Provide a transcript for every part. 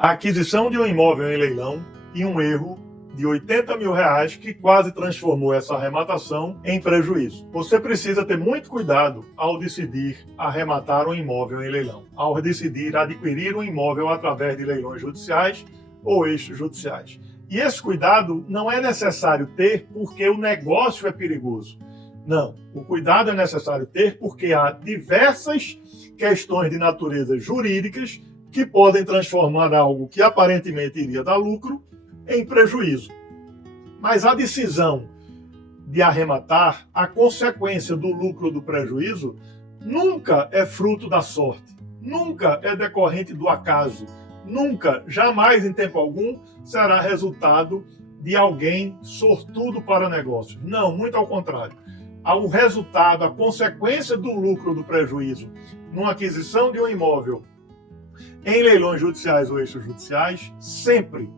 A aquisição de um imóvel em leilão e um erro de R$ 80 mil que quase transformou essa arrematação em prejuízo. Você precisa ter muito cuidado ao decidir arrematar um imóvel em leilão, ao decidir adquirir um imóvel através de leilões judiciais ou extrajudiciais. E esse cuidado não é necessário ter porque o negócio é perigoso. Não, o cuidado é necessário ter porque há diversas questões de natureza jurídicas que podem transformar algo que aparentemente iria dar lucro em prejuízo. Mas a decisão de arrematar, a consequência do lucro ou do prejuízo, nunca é fruto da sorte, nunca é decorrente do acaso, nunca, jamais em tempo algum, será resultado de alguém sortudo para negócios. Não, muito ao contrário. O resultado, a consequência do lucro ou do prejuízo numa aquisição de um imóvel em leilões judiciais ou extrajudiciais, sempre,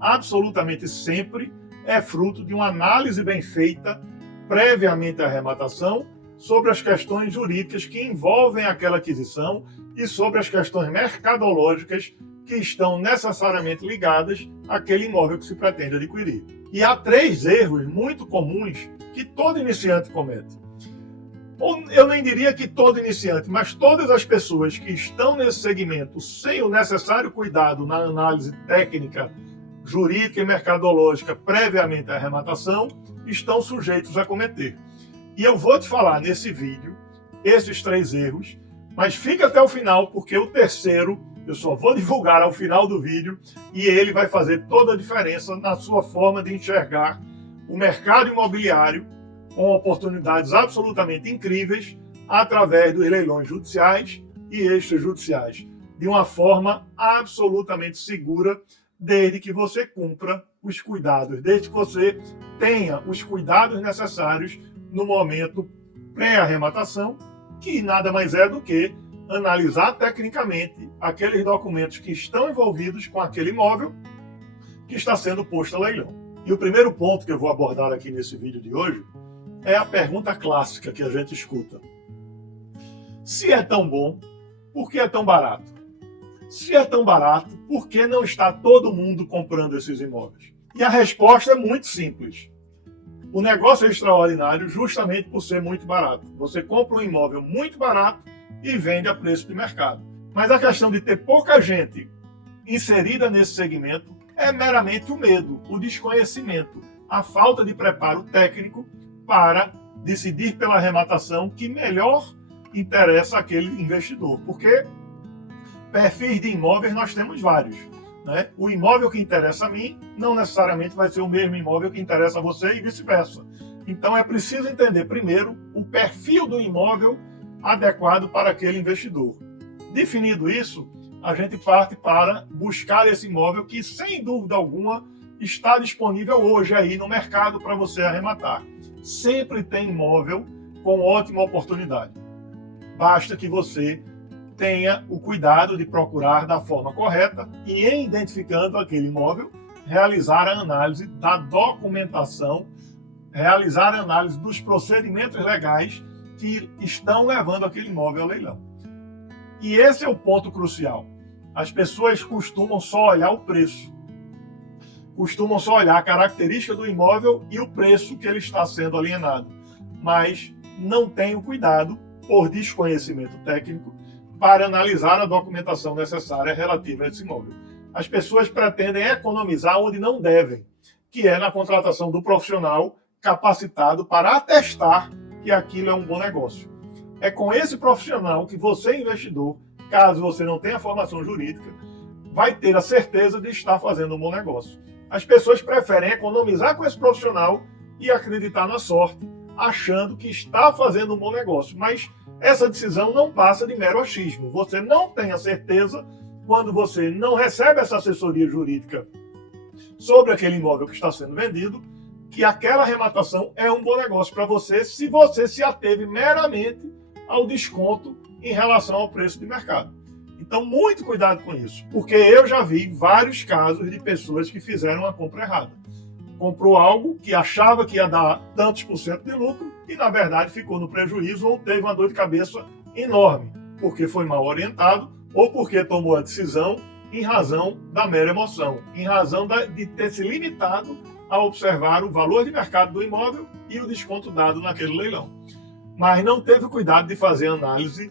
absolutamente sempre, é fruto de uma análise bem feita previamente à arrematação sobre as questões jurídicas que envolvem aquela aquisição e sobre as questões mercadológicas que estão necessariamente ligadas àquele imóvel que se pretende adquirir. E há 3 erros muito comuns que todo iniciante comete. Eu nem diria que todo iniciante, mas todas as pessoas que estão nesse segmento sem o necessário cuidado na análise técnica, jurídica e mercadológica previamente à arrematação, estão sujeitos a cometer. E eu vou te falar nesse vídeo esses 3 erros, mas fica até o final, porque o terceiro eu só vou divulgar ao final do vídeo e ele vai fazer toda a diferença na sua forma de enxergar o mercado imobiliário com oportunidades absolutamente incríveis através dos leilões judiciais e extrajudiciais, de uma forma absolutamente segura, desde que você cumpra os cuidados, desde que você tenha os cuidados necessários no momento pré-arrematação, que nada mais é do que analisar tecnicamente aqueles documentos que estão envolvidos com aquele imóvel que está sendo posto a leilão. E o primeiro ponto que eu vou abordar aqui nesse vídeo de hoje é a pergunta clássica que a gente escuta. Se é tão bom, por que é tão barato? Se é tão barato, por que não está todo mundo comprando esses imóveis? E a resposta é muito simples. O negócio é extraordinário justamente por ser muito barato. Você compra um imóvel muito barato e vende a preço de mercado. Mas a questão de ter pouca gente inserida nesse segmento é meramente o medo, o desconhecimento, a falta de preparo técnico para decidir pela arrematação que melhor interessa àquele investidor. Porque perfis de imóveis nós temos vários, né? O imóvel que interessa a mim não necessariamente vai ser o mesmo imóvel que interessa a você e vice-versa. Então é preciso entender primeiro o perfil do imóvel adequado para aquele investidor. Definido isso, a gente parte para buscar esse imóvel que, sem dúvida alguma, está disponível hoje aí no mercado para você arrematar. Sempre tem imóvel com ótima oportunidade. Basta que você tenha o cuidado de procurar da forma correta e, em identificando aquele imóvel, realizar a análise da documentação, realizar a análise dos procedimentos legais que estão levando aquele imóvel ao leilão. E esse é o ponto crucial. As pessoas costumam só olhar o preço, costumam só olhar a característica do imóvel e o preço que ele está sendo alienado, mas não tem o cuidado, por desconhecimento técnico, para analisar a documentação necessária relativa a esse imóvel. As pessoas pretendem economizar onde não devem, que é na contratação do profissional capacitado para atestar que aquilo é um bom negócio. É com esse profissional que você, investidor, caso você não tenha formação jurídica, vai ter a certeza de estar fazendo um bom negócio. As pessoas preferem economizar com esse profissional e acreditar na sorte, achando que está fazendo um bom negócio. Mas essa decisão não passa de mero achismo. Você não tem a certeza, quando você não recebe essa assessoria jurídica sobre aquele imóvel que está sendo vendido, que aquela arrematação é um bom negócio para você, se você se ateve meramente ao desconto em relação ao preço de mercado. Então, muito cuidado com isso, porque eu já vi vários casos de pessoas que fizeram uma compra errada. Comprou algo que achava que ia dar tantos por cento de lucro e, na verdade, ficou no prejuízo ou teve uma dor de cabeça enorme, porque foi mal orientado ou porque tomou a decisão em razão da mera emoção, em razão de ter se limitado a observar o valor de mercado do imóvel e o desconto dado naquele leilão. Mas não teve cuidado de fazer análise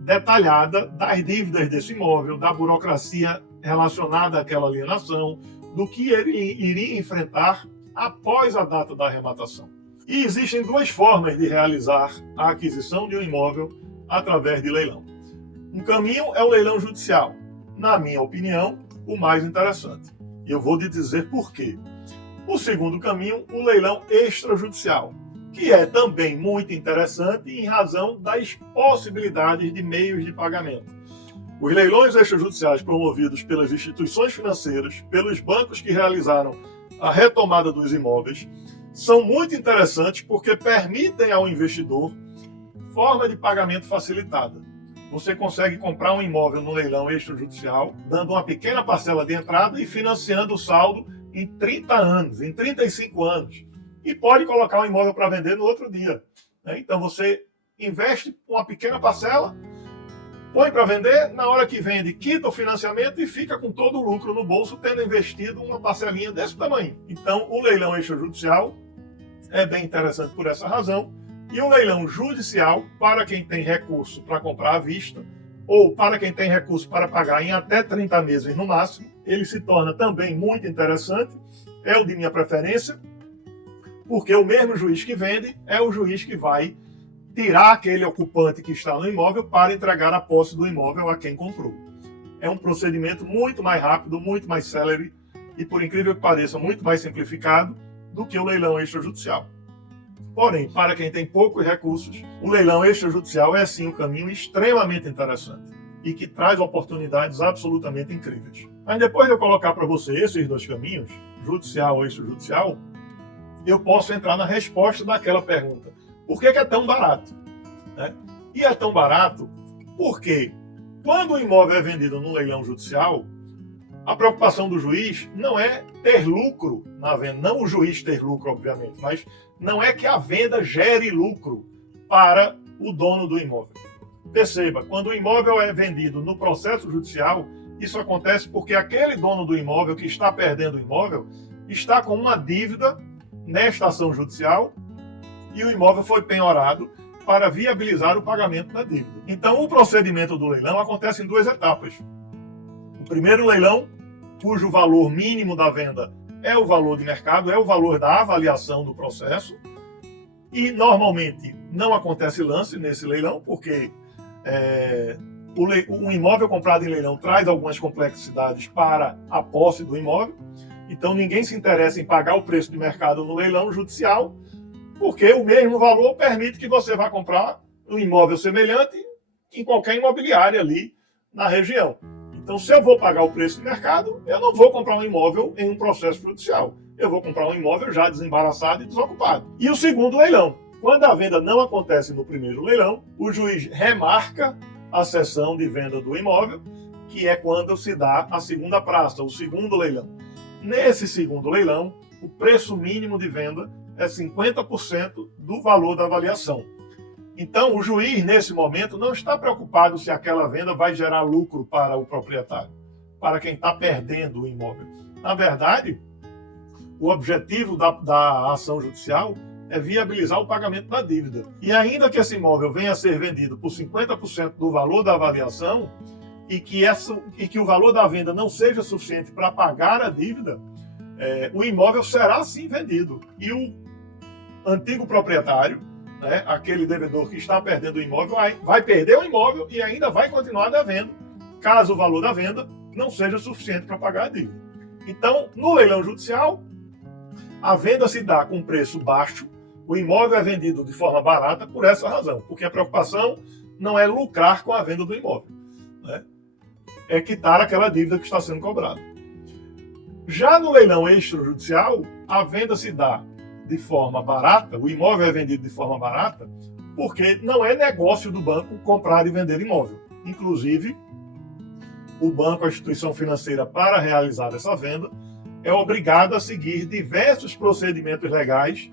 detalhada das dívidas desse imóvel, da burocracia relacionada àquela alienação, do que ele iria enfrentar após a data da arrematação. E existem duas formas de realizar a aquisição de um imóvel através de leilão. Um caminho é o leilão judicial, na minha opinião, o mais interessante. E eu vou lhe dizer por quê. O segundo caminho, o leilão extrajudicial, que é também muito interessante em razão das possibilidades de meios de pagamento. Os leilões extrajudiciais promovidos pelas instituições financeiras, pelos bancos que realizaram a retomada dos imóveis, são muito interessantes porque permitem ao investidor forma de pagamento facilitada. Você consegue comprar um imóvel no leilão extrajudicial, dando uma pequena parcela de entrada e financiando o saldo em 30 anos, em 35 anos. E pode colocar o imóvel para vender no outro dia. Então você investe uma pequena parcela, põe para vender, na hora que vende, quita o financiamento e fica com todo o lucro no bolso, tendo investido uma parcelinha desse tamanho. Então o leilão extrajudicial é bem interessante por essa razão. E o leilão judicial, para quem tem recurso para comprar à vista, ou para quem tem recurso para pagar em até 30 meses no máximo, ele se torna também muito interessante, é o de minha preferência, porque o mesmo juiz que vende é o juiz que vai tirar aquele ocupante que está no imóvel para entregar a posse do imóvel a quem comprou. É um procedimento muito mais rápido, muito mais célere e, por incrível que pareça, muito mais simplificado do que o leilão extrajudicial. Porém, para quem tem poucos recursos, o leilão extrajudicial é sim um caminho extremamente interessante e que traz oportunidades absolutamente incríveis. Mas depois de eu colocar para você esses dois caminhos, judicial ou extrajudicial, eu posso entrar na resposta daquela pergunta. Por que é tão barato? E é tão barato porque quando o imóvel é vendido no leilão judicial, a preocupação do juiz não é ter lucro na venda, não o juiz ter lucro, obviamente, mas não é que a venda gere lucro para o dono do imóvel. Perceba, quando o imóvel é vendido no processo judicial, isso acontece porque aquele dono do imóvel que está perdendo o imóvel está com uma dívida nesta ação judicial e o imóvel foi penhorado para viabilizar o pagamento da dívida. Então, o procedimento do leilão acontece em duas etapas. O primeiro leilão, cujo valor mínimo da venda é o valor de mercado, é o valor da avaliação do processo, e normalmente não acontece lance nesse leilão, porque o imóvel comprado em leilão traz algumas complexidades para a posse do imóvel, então ninguém se interessa em pagar o preço de mercado no leilão judicial, porque o mesmo valor permite que você vá comprar um imóvel semelhante em qualquer imobiliária ali na região. Então, se eu vou pagar o preço de mercado, eu não vou comprar um imóvel em um processo judicial. Eu vou comprar um imóvel já desembaraçado e desocupado. E o segundo leilão. Quando a venda não acontece no primeiro leilão, o juiz remarca a sessão de venda do imóvel, que é quando se dá a segunda praça, o segundo leilão. Nesse segundo leilão, o preço mínimo de venda é 50% do valor da avaliação. Então, o juiz, nesse momento, não está preocupado se aquela venda vai gerar lucro para o proprietário, para quem está perdendo o imóvel. Na verdade, o objetivo da ação judicial é viabilizar o pagamento da dívida. E ainda que esse imóvel venha a ser vendido por 50% do valor da avaliação e que o valor da venda não seja suficiente para pagar a dívida, o imóvel será sim vendido. E o antigo proprietário, aquele devedor que está perdendo o imóvel, vai perder o imóvel e ainda vai continuar devendo, caso o valor da venda não seja suficiente para pagar a dívida. Então, no leilão judicial, a venda se dá com preço baixo, o imóvel é vendido de forma barata por essa razão, porque a preocupação não é lucrar com a venda do imóvel, é quitar aquela dívida que está sendo cobrada. Já no leilão extrajudicial, a venda se dá de forma barata, o imóvel é vendido de forma barata, porque não é negócio do banco comprar e vender imóvel. Inclusive, o banco, a instituição financeira, para realizar essa venda, é obrigado a seguir diversos procedimentos legais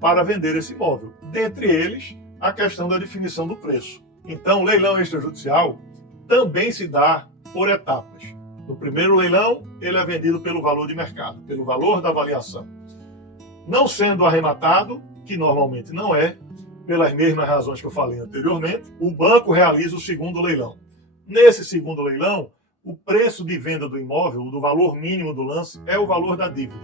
para vender esse imóvel. Dentre eles, a questão da definição do preço. Então, o leilão extrajudicial também se dá por etapas. No primeiro leilão, ele é vendido pelo valor de mercado, pelo valor da avaliação. Não sendo arrematado, que normalmente não é, pelas mesmas razões que eu falei anteriormente, o banco realiza o segundo leilão. Nesse segundo leilão, o preço de venda do imóvel, do valor mínimo do lance, é o valor da dívida,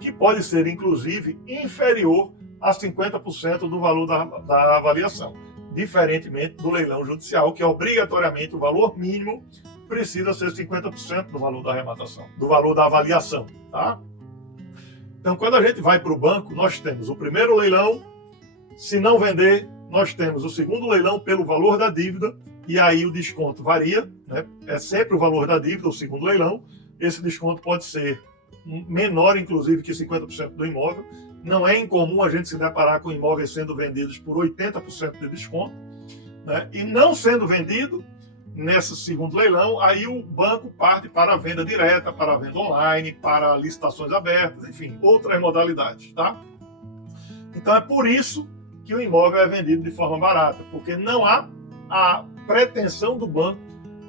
que pode ser, inclusive, inferior a 50% do valor da avaliação, diferentemente do leilão judicial, que obrigatoriamente o valor mínimo precisa ser 50% do valor da arrematação, do valor da avaliação, tá? Então, quando a gente vai para o banco, nós temos o primeiro leilão. Se não vender, nós temos o segundo leilão pelo valor da dívida, e aí o desconto varia, né? É sempre o valor da dívida, o segundo leilão. Esse desconto pode ser menor, inclusive, que 50% do imóvel. Não é incomum a gente se deparar com imóveis sendo vendidos por 80% de desconto, né? E não sendo vendido, nesse segundo leilão, aí o banco parte para a venda direta, para a venda online, para licitações abertas, enfim, outras modalidades, tá? Então é por isso que o imóvel é vendido de forma barata, porque não há a pretensão do banco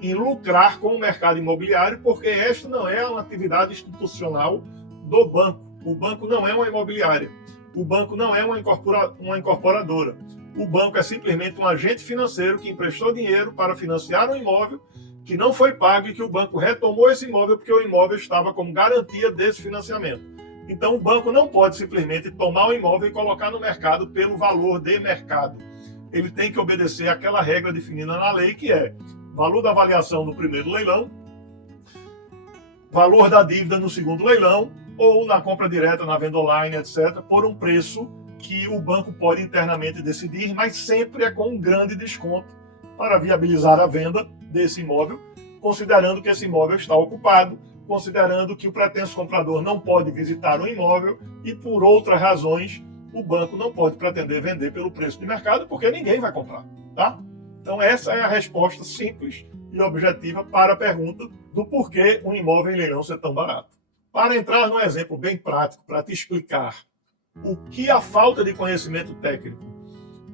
em lucrar com o mercado imobiliário, porque esta não é uma atividade institucional do banco. O banco não é uma imobiliária, o banco não é uma incorporadora. O banco é simplesmente um agente financeiro que emprestou dinheiro para financiar um imóvel que não foi pago e que o banco retomou esse imóvel porque o imóvel estava como garantia desse financiamento. Então o banco não pode simplesmente tomar o imóvel e colocar no mercado pelo valor de mercado. Ele tem que obedecer àquela regra definida na lei, que é valor da avaliação no primeiro leilão, valor da dívida no segundo leilão, ou na compra direta, na venda online, etc., por um preço que o banco pode internamente decidir, mas sempre é com um grande desconto para viabilizar a venda desse imóvel, considerando que esse imóvel está ocupado, considerando que o pretenso comprador não pode visitar o imóvel e, por outras razões, o banco não pode pretender vender pelo preço de mercado, porque ninguém vai comprar, tá? Então essa é a resposta simples e objetiva para a pergunta do porquê um imóvel em leilão ser tão barato. Para entrar num exemplo bem prático, para te explicar o que a falta de conhecimento técnico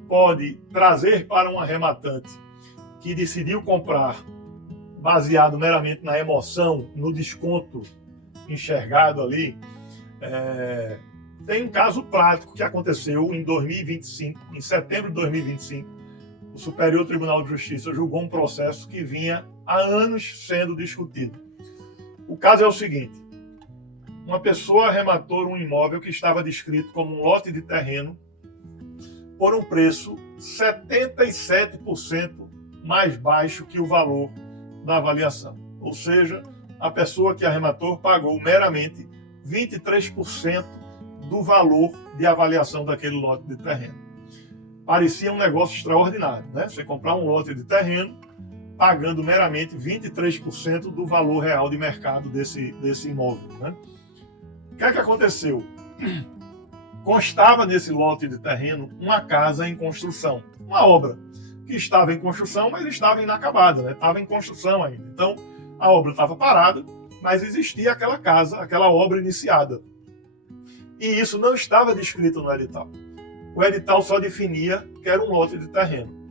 pode trazer para um arrematante que decidiu comprar baseado meramente na emoção, no desconto enxergado ali, tem um caso prático que aconteceu em 2025, em setembro de 2025. O Superior Tribunal de Justiça julgou um processo que vinha há anos sendo discutido. O caso é o seguinte: uma pessoa arrematou um imóvel que estava descrito como um lote de terreno por um preço 77% mais baixo que o valor da avaliação. Ou seja, a pessoa que arrematou pagou meramente 23% do valor de avaliação daquele lote de terreno. Parecia um negócio extraordinário, né? Você comprar um lote de terreno pagando meramente 23% do valor real de mercado desse imóvel, né? O que é que aconteceu? Constava nesse lote de terreno uma casa em construção, uma obra que estava em construção, mas estava inacabada, né? Estava em construção ainda. Então, a obra estava parada, mas existia aquela casa, aquela obra iniciada. E isso não estava descrito no edital. O edital só definia que era um lote de terreno.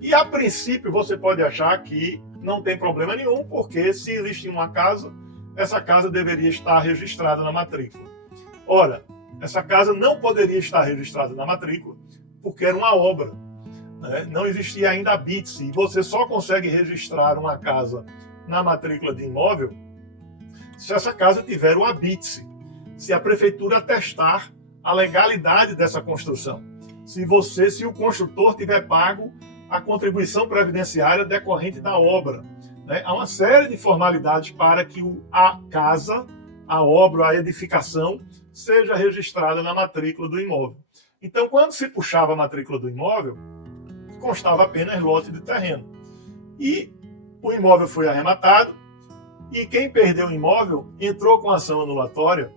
E, a princípio, você pode achar que não tem problema nenhum, porque se existe uma casa, essa casa deveria estar registrada na matrícula. Ora, essa casa não poderia estar registrada na matrícula, porque era uma obra, né? Não existia ainda a BITS, e você só consegue registrar uma casa na matrícula de imóvel se essa casa tiver o ABITS, se a prefeitura atestar a legalidade dessa construção, se o construtor tiver pago a contribuição previdenciária decorrente da obra, né? Há uma série de formalidades para que a casa, a obra, a edificação seja registrada na matrícula do imóvel. Então, quando se puxava a matrícula do imóvel, constava apenas lote de terreno. E o imóvel foi arrematado, e quem perdeu o imóvel entrou com ação anulatória,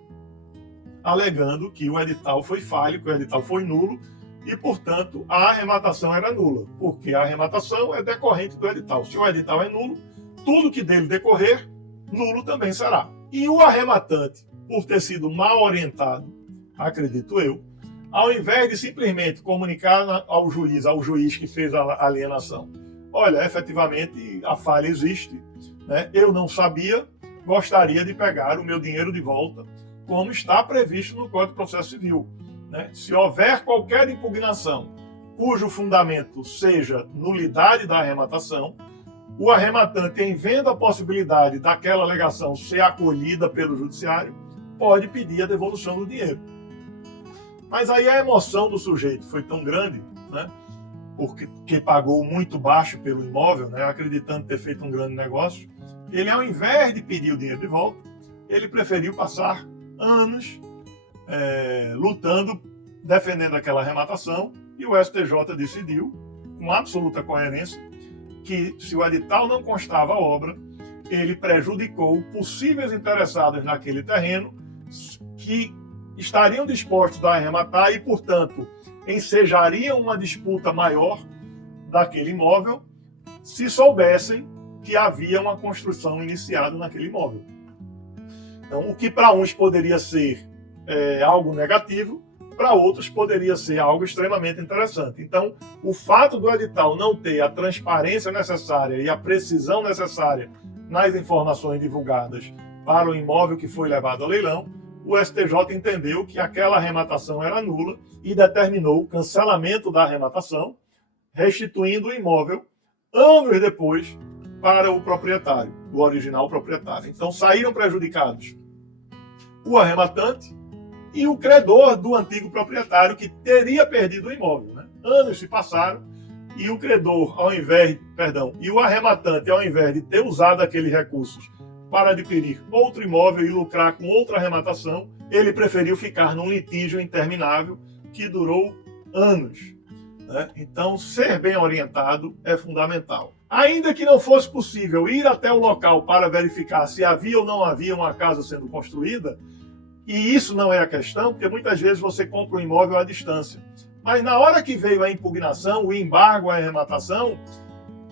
alegando que o edital foi falho, que o edital foi nulo, e, portanto, a arrematação era nula, porque a arrematação é decorrente do edital. Se o edital é nulo, tudo que dele decorrer, nulo também será. E o arrematante, por ter sido mal orientado, acredito eu, ao invés de simplesmente comunicar ao juiz que fez a alienação, olha, efetivamente a falha existe, né? Eu não sabia, gostaria de pegar o meu dinheiro de volta, como está previsto no Código de Processo Civil, né? Se houver qualquer impugnação cujo fundamento seja nulidade da arrematação, o arrematante, em vendo a possibilidade daquela alegação ser acolhida pelo judiciário, pode pedir a devolução do dinheiro. Mas aí a emoção do sujeito foi tão grande, né, porque pagou muito baixo pelo imóvel, né, acreditando ter feito um grande negócio, ele, ao invés de pedir o dinheiro de volta, ele preferiu passar anos lutando, defendendo aquela arrematação, e o STJ decidiu, com absoluta coerência, que se o edital não constava a obra, ele prejudicou possíveis interessados naquele terreno que estariam dispostos a arrematar e, portanto, ensejariam uma disputa maior daquele imóvel se soubessem que havia uma construção iniciada naquele imóvel. Então, o que para uns poderia ser algo negativo, para outros poderia ser algo extremamente interessante. Então, o fato do edital não ter a transparência necessária e a precisão necessária nas informações divulgadas para o imóvel que foi levado ao leilão, o STJ entendeu que aquela arrematação era nula e determinou o cancelamento da arrematação, restituindo o imóvel anos depois para o proprietário, o original proprietário. Então, saíram prejudicados o arrematante e o credor do antigo proprietário, que teria perdido o imóvel, né? Anos se passaram e o credor, e o arrematante, ao invés de ter usado aqueles recursos para adquirir outro imóvel e lucrar com outra arrematação, ele preferiu ficar num litígio interminável que durou anos, né? Então, ser bem orientado é fundamental. Ainda que não fosse possível ir até o local para verificar se havia ou não havia uma casa sendo construída, e isso não é a questão, porque muitas vezes você compra um imóvel à distância. Mas na hora que veio a impugnação, o embargo, a arrematação,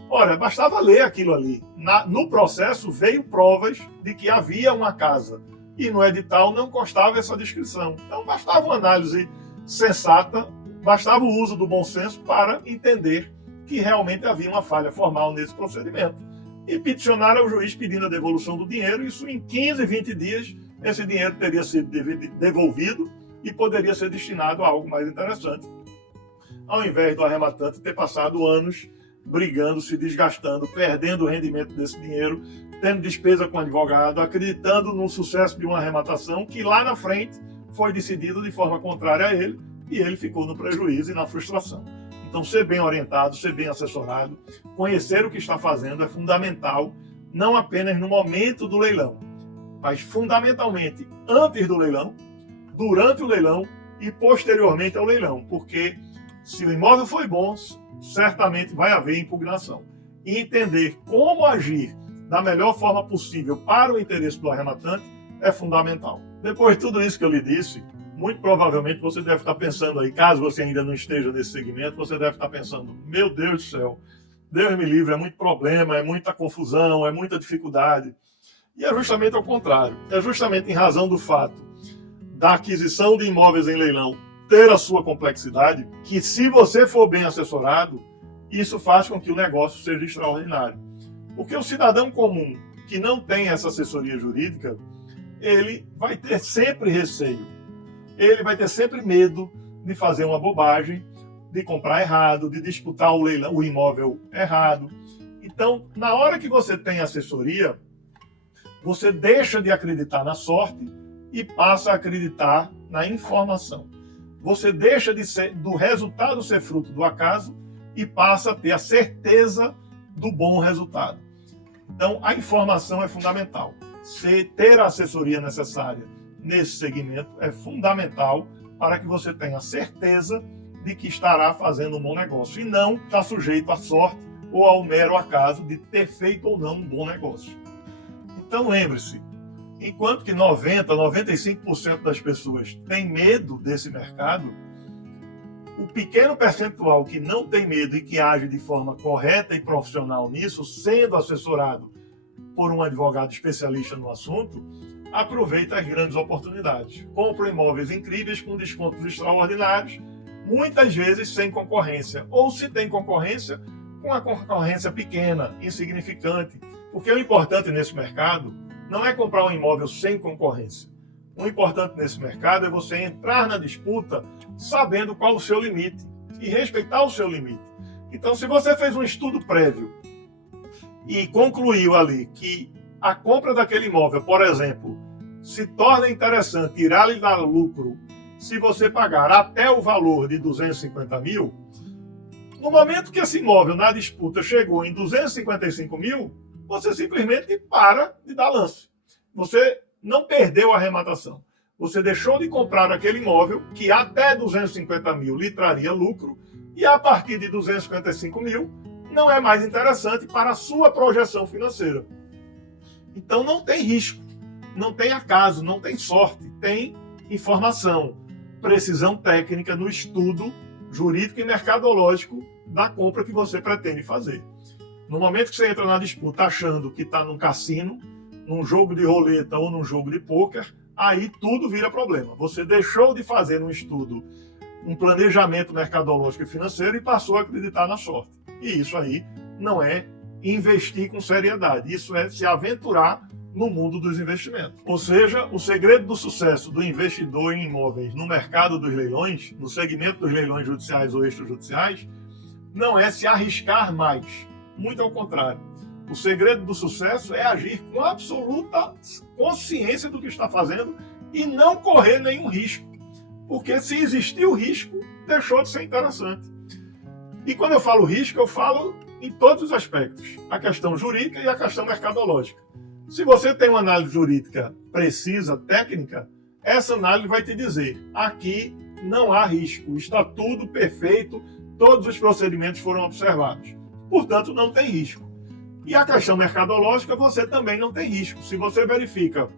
ora, bastava ler aquilo ali. No processo veio provas de que havia uma casa. E no edital não constava essa descrição. Então bastava uma análise sensata, bastava o uso do bom senso para entender que realmente havia uma falha formal nesse procedimento. E peticionar ao juiz pedindo a devolução do dinheiro, isso em 15, 20 dias, esse dinheiro teria sido devolvido e poderia ser destinado a algo mais interessante, ao invés do arrematante ter passado anos brigando, se desgastando, perdendo o rendimento desse dinheiro, tendo despesa com advogado, acreditando no sucesso de uma arrematação que lá na frente foi decidido de forma contrária a ele, e ele ficou no prejuízo e na frustração. Então, ser bem orientado, ser bem assessorado, conhecer o que está fazendo é fundamental, não apenas no momento do leilão, mas fundamentalmente antes do leilão, durante o leilão e posteriormente ao leilão, porque se o imóvel foi bom, certamente vai haver impugnação. E entender como agir da melhor forma possível para o interesse do arrematante é fundamental. Depois de tudo isso que eu lhe disse, muito provavelmente você deve estar pensando aí, caso você ainda não esteja nesse segmento, você deve estar pensando, meu Deus do céu, Deus me livre, é muito problema, é muita confusão, é muita dificuldade. E é justamente ao contrário. É justamente em razão do fato da aquisição de imóveis em leilão ter a sua complexidade, que se você for bem assessorado, isso faz com que o negócio seja extraordinário. Porque o cidadão comum que não tem essa assessoria jurídica, ele vai ter sempre receio. Ele vai ter sempre medo de fazer uma bobagem, de comprar errado, de disputar o imóvel errado. Então, na hora que você tem assessoria, você deixa de acreditar na sorte e passa a acreditar na informação. Você deixa do resultado ser fruto do acaso e passa a ter a certeza do bom resultado. Então, a informação é fundamental. Ter a assessoria necessária nesse segmento é fundamental para que você tenha certeza de que estará fazendo um bom negócio e não está sujeito à sorte ou ao mero acaso de ter feito ou não um bom negócio. Então lembre-se, enquanto que 95% das pessoas têm medo desse mercado, o pequeno percentual que não tem medo e que age de forma correta e profissional nisso, sendo assessorado por um advogado especialista no assunto, aproveita as grandes oportunidades. Compra imóveis incríveis com descontos extraordinários, muitas vezes sem concorrência, ou se tem concorrência, com a concorrência pequena, insignificante. Porque o importante nesse mercado não é comprar um imóvel sem concorrência. O importante nesse mercado é você entrar na disputa sabendo qual o seu limite e respeitar o seu limite. Então, se você fez um estudo prévio e concluiu ali que a compra daquele imóvel, por exemplo, se torna interessante, irá lhe dar lucro se você pagar até o valor de 250 mil, no momento que esse imóvel na disputa chegou em 255 mil, você simplesmente para de dar lance. Você não perdeu a arrematação. Você deixou de comprar aquele imóvel que até 250 mil lhe traria lucro e a partir de 255 mil não é mais interessante para a sua projeção financeira. Então não tem risco, não tem acaso, não tem sorte, tem informação, precisão técnica no estudo jurídico e mercadológico da compra que você pretende fazer. No momento que você entra na disputa achando que está num cassino, num jogo de roleta ou num jogo de pôquer, aí tudo vira problema. Você deixou de fazer um estudo, um planejamento mercadológico e financeiro e passou a acreditar na sorte. E isso aí não é investir com seriedade, isso é se aventurar no mundo dos investimentos. Ou seja, o segredo do sucesso do investidor em imóveis no mercado dos leilões, no segmento dos leilões judiciais ou extrajudiciais, não é se arriscar mais. Muito ao contrário. O segredo do sucesso é agir com absoluta consciência do que está fazendo e não correr nenhum risco. Porque se existir o risco, deixou de ser interessante. E quando eu falo risco, eu falo em todos os aspectos. A questão jurídica e a questão mercadológica. Se você tem uma análise jurídica precisa, técnica, essa análise vai te dizer, aqui não há risco, está tudo perfeito, todos os procedimentos foram observados. Portanto, não tem risco. E a questão mercadológica, você também não tem risco. Se você verifica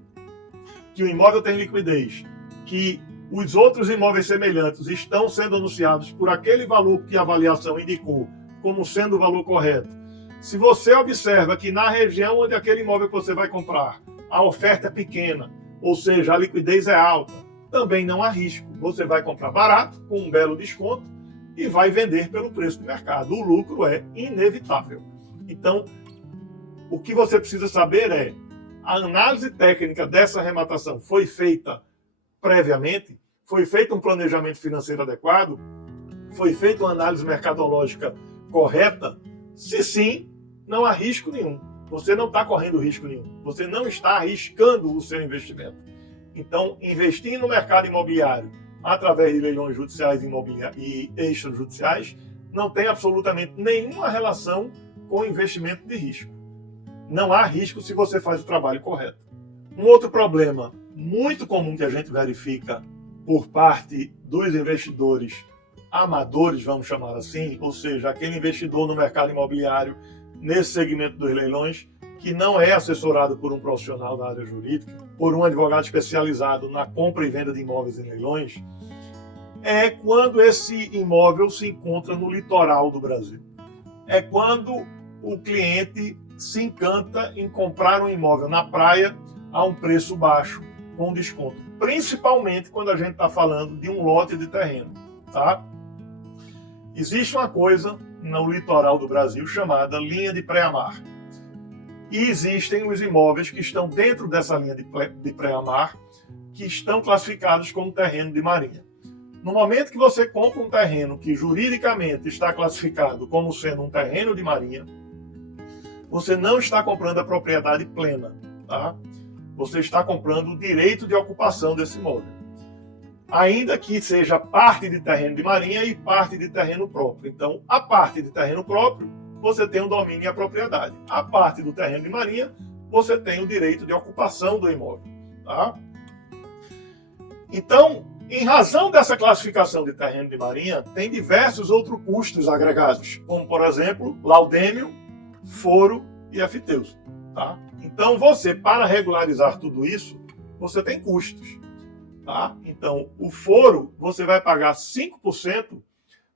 que o imóvel tem liquidez, que os outros imóveis semelhantes estão sendo anunciados por aquele valor que a avaliação indicou como sendo o valor correto, se você observa que na região onde aquele imóvel que você vai comprar, a oferta é pequena, ou seja, a liquidez é alta, também não há risco. Você vai comprar barato, com um belo desconto, e vai vender pelo preço do mercado. O lucro é inevitável. Então, o que você precisa saber é, a análise técnica dessa arrematação foi feita previamente? Foi feito um planejamento financeiro adequado? Foi feita uma análise mercadológica correta? Se sim, não há risco nenhum. Você não está correndo risco nenhum. Você não está arriscando o seu investimento. Então, investir no mercado imobiliário através de leilões judiciais e extrajudiciais não tem absolutamente nenhuma relação com investimento de risco. Não há risco se você faz o trabalho correto. Um outro problema muito comum que a gente verifica por parte dos investidores amadores, vamos chamar assim, ou seja, aquele investidor no mercado imobiliário, nesse segmento dos leilões, que não é assessorado por um profissional da área jurídica, por um advogado especializado na compra e venda de imóveis em leilões, é quando esse imóvel se encontra no litoral do Brasil. É quando o cliente se encanta em comprar um imóvel na praia a um preço baixo, com desconto. Principalmente quando a gente está falando de um lote de terreno, tá? Existe uma coisa no litoral do Brasil chamada linha de pré-amar. E existem os imóveis que estão dentro dessa linha de pré-amar, que estão classificados como terreno de marinha. No momento que você compra um terreno que juridicamente está classificado como sendo um terreno de marinha, você não está comprando a propriedade plena, tá? Você está comprando o direito de ocupação desse imóvel. Ainda que seja parte de terreno de marinha e parte de terreno próprio. Então, a parte de terreno próprio, você tem o domínio e a propriedade. A parte do terreno de marinha, você tem o direito de ocupação do imóvel. Tá? Então, em razão dessa classificação de terreno de marinha, tem diversos outros custos agregados, como, por exemplo, laudêmio, foro e FTUs. Tá? Então, você, para regularizar tudo isso, você tem custos. Tá? Então, o foro, você vai pagar 5%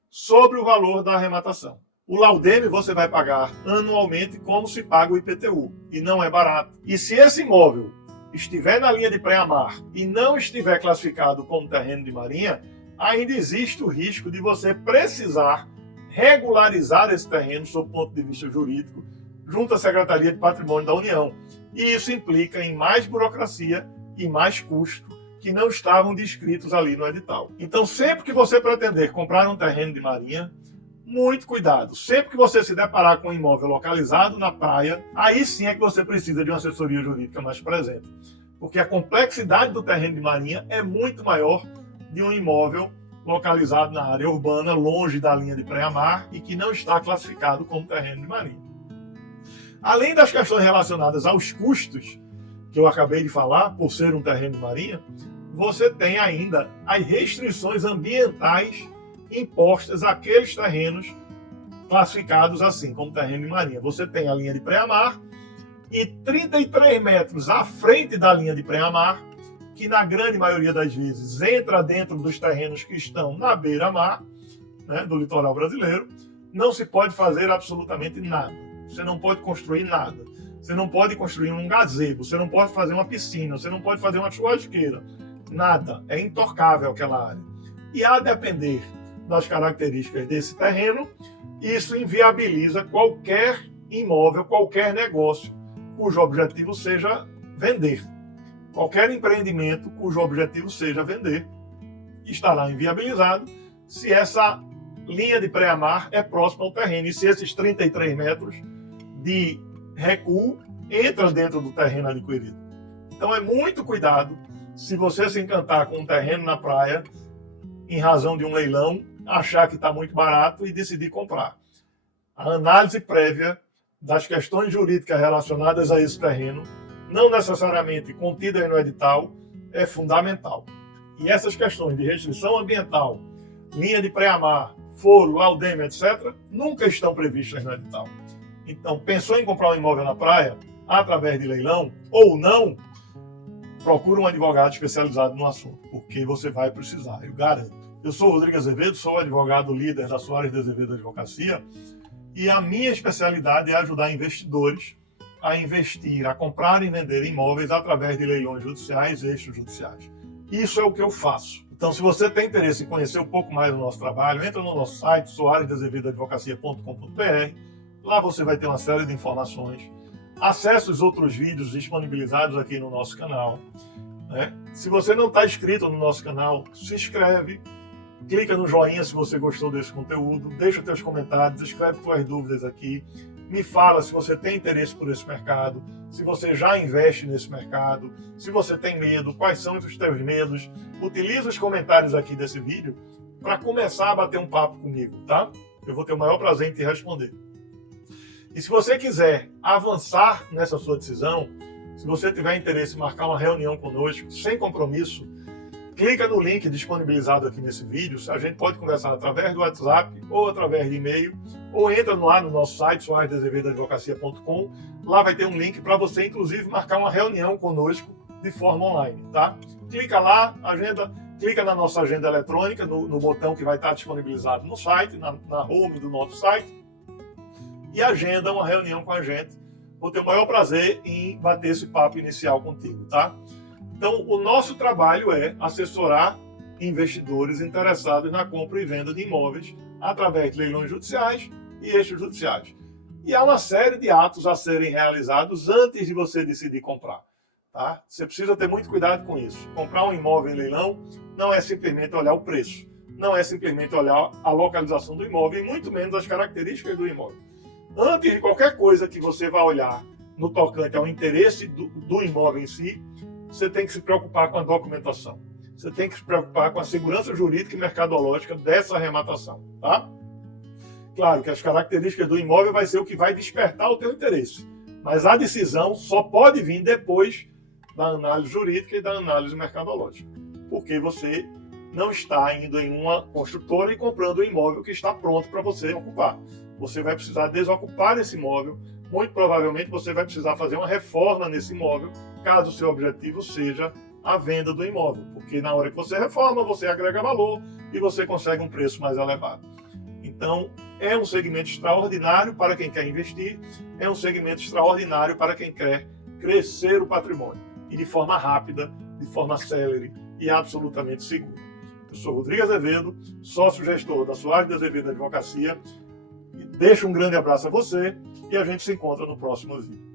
sobre o valor da arrematação. O laudêmio você vai pagar anualmente como se paga o IPTU, e não é barato. E se esse imóvel estiver na linha de pré-amar e não estiver classificado como terreno de marinha, ainda existe o risco de você precisar regularizar esse terreno sob o ponto de vista jurídico junto à Secretaria de Patrimônio da União. E isso implica em mais burocracia e mais custo que não estavam descritos ali no edital. Então, sempre que você pretender comprar um terreno de marinha, muito cuidado. Sempre que você se deparar com um imóvel localizado na praia, aí sim é que você precisa de uma assessoria jurídica mais presente. Porque a complexidade do terreno de marinha é muito maior de um imóvel localizado na área urbana, longe da linha de praia-mar e que não está classificado como terreno de marinha. Além das questões relacionadas aos custos, que eu acabei de falar, por ser um terreno de marinha, você tem ainda as restrições ambientais impostas àqueles terrenos classificados assim, como terreno de marinha. Você tem a linha de praia-mar e 33 metros à frente da linha de praia-mar, que na grande maioria das vezes entra dentro dos terrenos que estão na beira-mar, né, do litoral brasileiro, não se pode fazer absolutamente nada. Você não pode construir nada. Você não pode construir um gazebo, você não pode fazer uma piscina, você não pode fazer uma churrasqueira. Nada. É intocável aquela área. E a depender das características desse terreno, isso inviabiliza qualquer imóvel, qualquer negócio cujo objetivo seja vender. Qualquer empreendimento cujo objetivo seja vender estará inviabilizado se essa linha de pré-mar é próxima ao terreno e se esses 33 metros de recuo entram dentro do terreno adquirido. Então é muito cuidado se você se encantar com um terreno na praia em razão de um leilão, achar que está muito barato e decidir comprar. A análise prévia das questões jurídicas relacionadas a esse terreno, não necessariamente contida aí no edital, é fundamental. E essas questões de restrição ambiental, linha de pré-mar, foro, laudêmio, etc., nunca estão previstas no edital. Então, pensou em comprar um imóvel na praia, através de leilão, ou não, procura um advogado especializado no assunto, porque você vai precisar, eu garanto. Eu sou Rodrigo Azevedo, sou advogado líder da Soares de Azevedo Advocacia, e a minha especialidade é ajudar investidores a investir, a comprar e vender imóveis através de leilões judiciais e extrajudiciais. Isso é o que eu faço. Então, se você tem interesse em conhecer um pouco mais do nosso trabalho, entra no nosso site, soaresdeazevedoadvocacia.com.br. Lá você vai ter uma série de informações. Acesse os outros vídeos disponibilizados aqui no nosso canal, né? Se você não está inscrito no nosso canal, se inscreve, clica no joinha se você gostou desse conteúdo, deixa teus comentários, escreve tuas dúvidas aqui, me fala se você tem interesse por esse mercado, se você já investe nesse mercado, se você tem medo, quais são os teus medos. Utiliza os comentários aqui desse vídeo para começar a bater um papo comigo, tá? Eu vou ter o maior prazer em te responder. E se você quiser avançar nessa sua decisão, se você tiver interesse em marcar uma reunião conosco, sem compromisso, clica no link disponibilizado aqui nesse vídeo. A gente pode conversar através do WhatsApp ou através de e-mail, ou entra lá no nosso site, soaresdeazevedoadvocacia.com. Lá vai ter um link para você, inclusive, marcar uma reunião conosco de forma online, tá? Clica lá, clica na nossa agenda eletrônica, no botão que vai estar disponibilizado no site, na home do nosso site, e agenda uma reunião com a gente. Vou ter o maior prazer em bater esse papo inicial contigo, tá? Então, o nosso trabalho é assessorar investidores interessados na compra e venda de imóveis através de leilões judiciais e extrajudiciais. E há uma série de atos a serem realizados antes de você decidir comprar, tá? Você precisa ter muito cuidado com isso. Comprar um imóvel em leilão não é simplesmente olhar o preço, não é simplesmente olhar a localização do imóvel e muito menos as características do imóvel. Antes de qualquer coisa que você vá olhar no tocante ao interesse do imóvel em si, você tem que se preocupar com a documentação. Você tem que se preocupar com a segurança jurídica e mercadológica dessa arrematação, tá? Claro que as características do imóvel vai ser o que vai despertar o teu interesse, mas a decisão só pode vir depois da análise jurídica e da análise mercadológica, porque você não está indo em uma construtora e comprando um imóvel que está pronto para você ocupar. Você vai precisar desocupar esse imóvel, muito provavelmente você vai precisar fazer uma reforma nesse imóvel, caso o seu objetivo seja a venda do imóvel, porque na hora que você reforma, você agrega valor e você consegue um preço mais elevado. Então, é um segmento extraordinário para quem quer investir, é um segmento extraordinário para quem quer crescer o patrimônio, e de forma rápida, de forma célere e absolutamente segura. Eu sou Rodrigo Azevedo, sócio-gestor da Soares de Azevedo Advocacia, deixo um grande abraço a você e a gente se encontra no próximo vídeo.